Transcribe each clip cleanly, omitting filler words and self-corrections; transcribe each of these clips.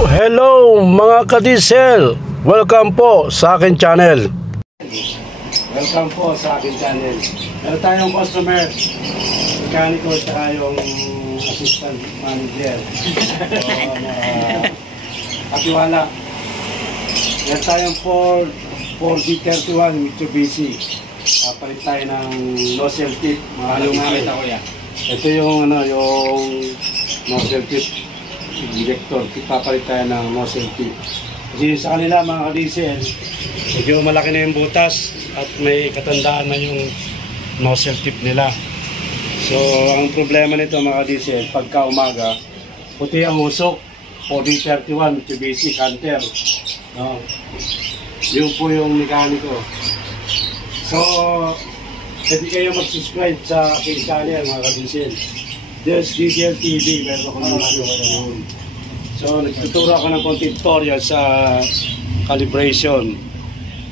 Hello mga ka-diesel! Welcome po sa akin channel. Welcome po sa akin channel. Meron tayong customer, mekaniko at yung assistant manager. Katiwala. Meron tayong Ford D31 Mitsubishi. Palit tayo ng nozzle tip. Ito yung nozzle tip injector. Papalit tayo ng nozzle tip. Kasi sa kanila mga ka-diesel, medyo malaki na yung butas at may katandaan na yung nozzle tip nila. So ang problema nito mga ka-diesel, pagka umaga, puti ang usok. Ford D31 Mitsubishi Canter. No? Yun po yung mekaniko. So, pwede kayo mag-subscribe sa aking channel mga ka-diesel. There's Diesel TV, meron ako naman yun. So, nagtuturo ako ng konting tutorial sa calibration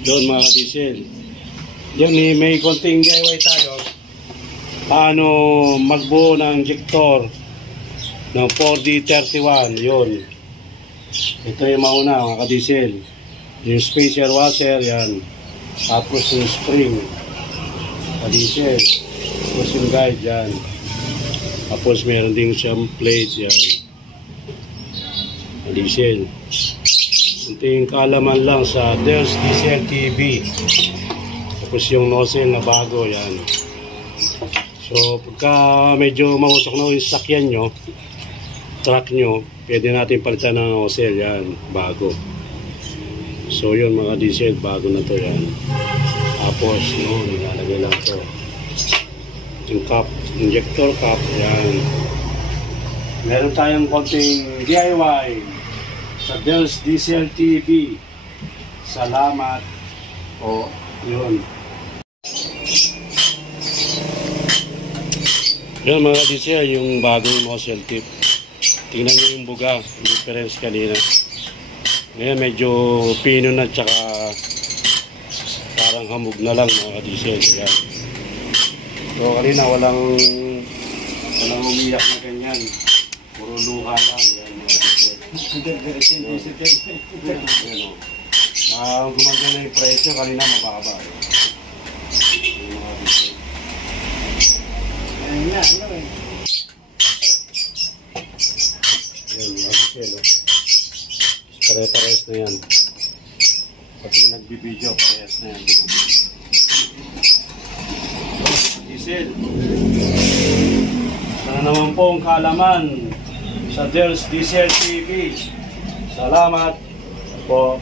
doon mga ka-diesel. Yun, may konting DIY tayo. Paano magbuo ng injector ng Ford D31, yun. Ito yung mauna mga ka-diesel. Yung spacer washer, yan. Tapos yung spring, ka-diesel. Tapos yung guide, yan. Tapos meron din siyang plate, yan. Ka-diesel. Ito yung kaalaman lang sa There's Diesel TV. Tapos yung nozzle na bago, yan. So, pagka medyo mausok na yung sakyan nyo, truck nyo, pwede natin palitan ng nozzle, yan, bago. So yun mga diesel, bago na to yan. Tapos nilalagay lang to yung cap, injector cap, yan. Meron tayong konting DIY sa There's Diesel TV. Salamat po. Yun mga diesel, yung bagong nozzle tip. Tingnan nyo yung buga, yung difference kanina. Ngayon medyo pino na, tsaka parang hamog na lang mga ka-diesel. Yan. So kanina walang umiyak na ganyan, puro luha lang. Yan mga ka-diesel. Gumanda na yung presyo, kanina mababa. Yan mga ka-diesel. Yan mga ka-diesel. Pare-pares na yan. Pati nagbibideo, parehas na yan. Diesel. Sana naman po ang kaalaman sa There's Diesel TV. Salamat po.